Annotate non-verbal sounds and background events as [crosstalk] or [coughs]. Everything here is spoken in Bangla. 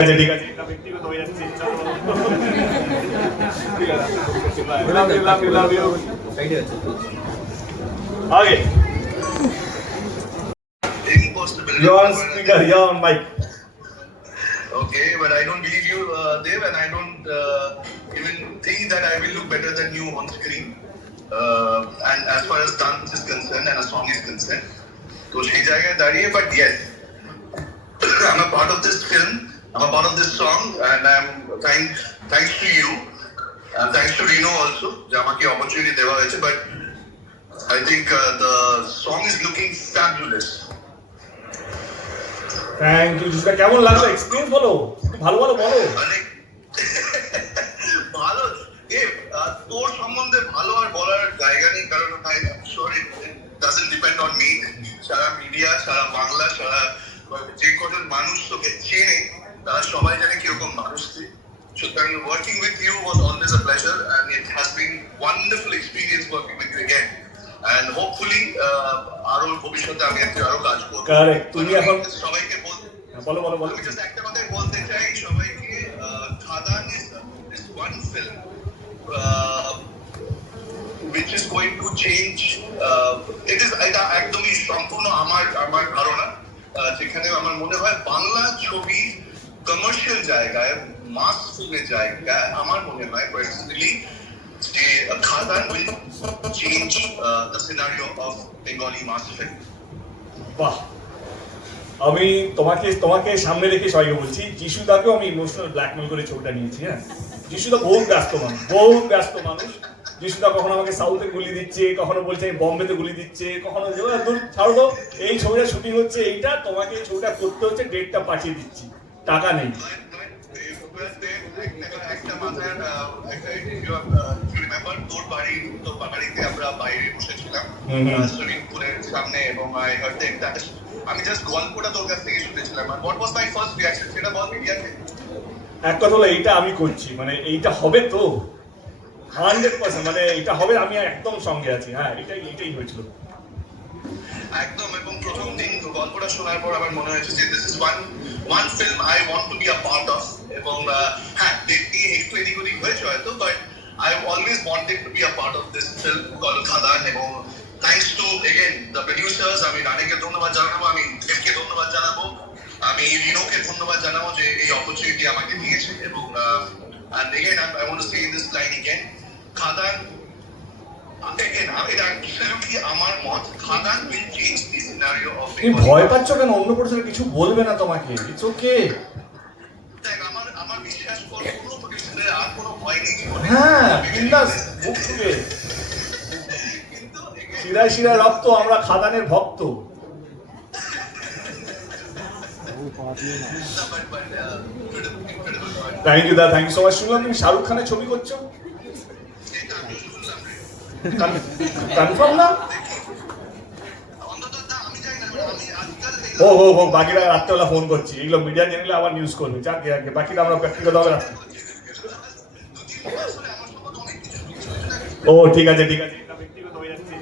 আছে ঠিক আছে এটা ব্যক্তিগত হয়ে যাচ্ছে চলো ঠিক আছে love you love you love you আগে Impossibility. You on speaker you on mic Okay, but I don't believe you, uh, Dev, and I don't uh, even think that I will look better than you on screen. Uh, and as far as dance is concerned and a song is concerned, তো সেই জায়গায় দাঁড়িয়ে but yes [coughs] I'm a part of this film, I'm a of this song, and I'm thank, thanks to you, and thanks to Reno also, আমাকে opportunity দেওয়া হয়েছে, but I think uh, the song is looking fabulous. Thank you জিসুদা কেমন লাগল এক্সপিরিয়েন্স বলো ভালো ভালো বলো ভালো এ তোর সম্বন্ধে ভালো আর বলার জায়গা নেই কারণ I sure it doesn't depend on me Sara media সারা বাংলা সারা যে কজন মানুষ তোকে চেনে তারা সবাই জানে কীরকম মানুষ সুতরাং working with you was always a pleasure and it has been wonderful experience working with you again and hopefully আরও ভবিষ্যতে আমি একটু আরও কাজ করব। Correct. তুমি এখন- সবাইকে বল হ্যাঁ, বলো বলো বলো। আমি just একটা কথাই বলতে চাই সবাইকে খাদান is is one film uh, which is going to change uh, it is এটা একদমই সম্পূর্ণ আমার আমার ধারণা যেখানে আমার মনে হয় বাংলা ছবি কমার্শিয়াল জায়গায় মাস ফিল্মের জায়গায় আমার মনে হয় পার্সোনালি যে Khadaan will change the scenario of Bengali mass film বাহ। আমি তোমাকে তোমাকে সামনে রেখে সবাইকে বলছি যিশুদাকেও আমি ইমোশনাল ব্ল্যাকমেল করে ছবিটা নিয়েছি হ্যাঁ? যিশুদা বহু ব্যস্ত মানুষ বহু ব্যস্ত মানুষ। যিশুদা কখনো আমাকে সাউথে গুলি দিচ্ছে কখনো বলছে আমি বম্বেতে গুলি দিচ্ছে কখনো যে, "ওরা দূর ছাড়ো এই ছবিটা শুটিং হচ্ছে এইটা তোমাকে এই ছবিটা করতে হচ্ছে ডেটটা পাঠিয়ে দিচ্ছি। টাকা নেই। আমি জাস্ট গল্পটা তোর কাছ থেকে শুনেছিলাম। What was my first reaction সেটা বল মিডিয়াতে। এক কথা হলো এইটা আমি করছি। মানে এইটা হবে তো? হান্ড্রেড পার্সেন্ট মানে এটা হবে আমি একদম সঙ্গে আছি। হ্যাঁ এটাই এটাই হয়েছিল। একদম এবং প্রথম দিন গল্পটা শোনার পর আমার মনে হয়েছে যে this is one one film I want to be a part of এবং হ্যাঁ নিয়ে একটু এদিক ওদিক হয়েছে হয়তো but I always wanted to be a part of this film call Khadaan এবং thanks to again the producers আমি রানিকে ধন্যবাদ জানাব আমি দেবকে ধন্যবাদ জানাব আমি রিনোকে ধন্যবাদ জানাব যে এই অপরচুনিটি আমাকে দিয়েছে এবং and again I, I want to say this line again এটা absolutely আমার মত খাদান will change the scenario of তুমি ভয় পাচ্ছ কেন? অন্য প্রডিউসার কিছু বলবে না তোমাকে। ইটস ওকে হ্যাঁ বিন্দাস মুখ থেকে শিরায় শিরায় রক্ত আমরা খাদানের ভক্ত. থ্যাংক ইউ দা থ্যাংক ইউ সো মাচ শুনলাম তুমি শাহরুখ খানের ছবি করছ এটা আমিও শুনলাম রে। কনফার্ম না? ও হো হো বাকিরা রাত্রেবেলা ফোন করছি। এগুলো মিডিয়া জেনে আবার নিউজ করবে। যাকে যাকে বাকিটা আমরা ব্যক্তিগত হবে ও ঠিক আছে ঠিক আছে। ব্যক্তিগত হয়ে যাচ্ছে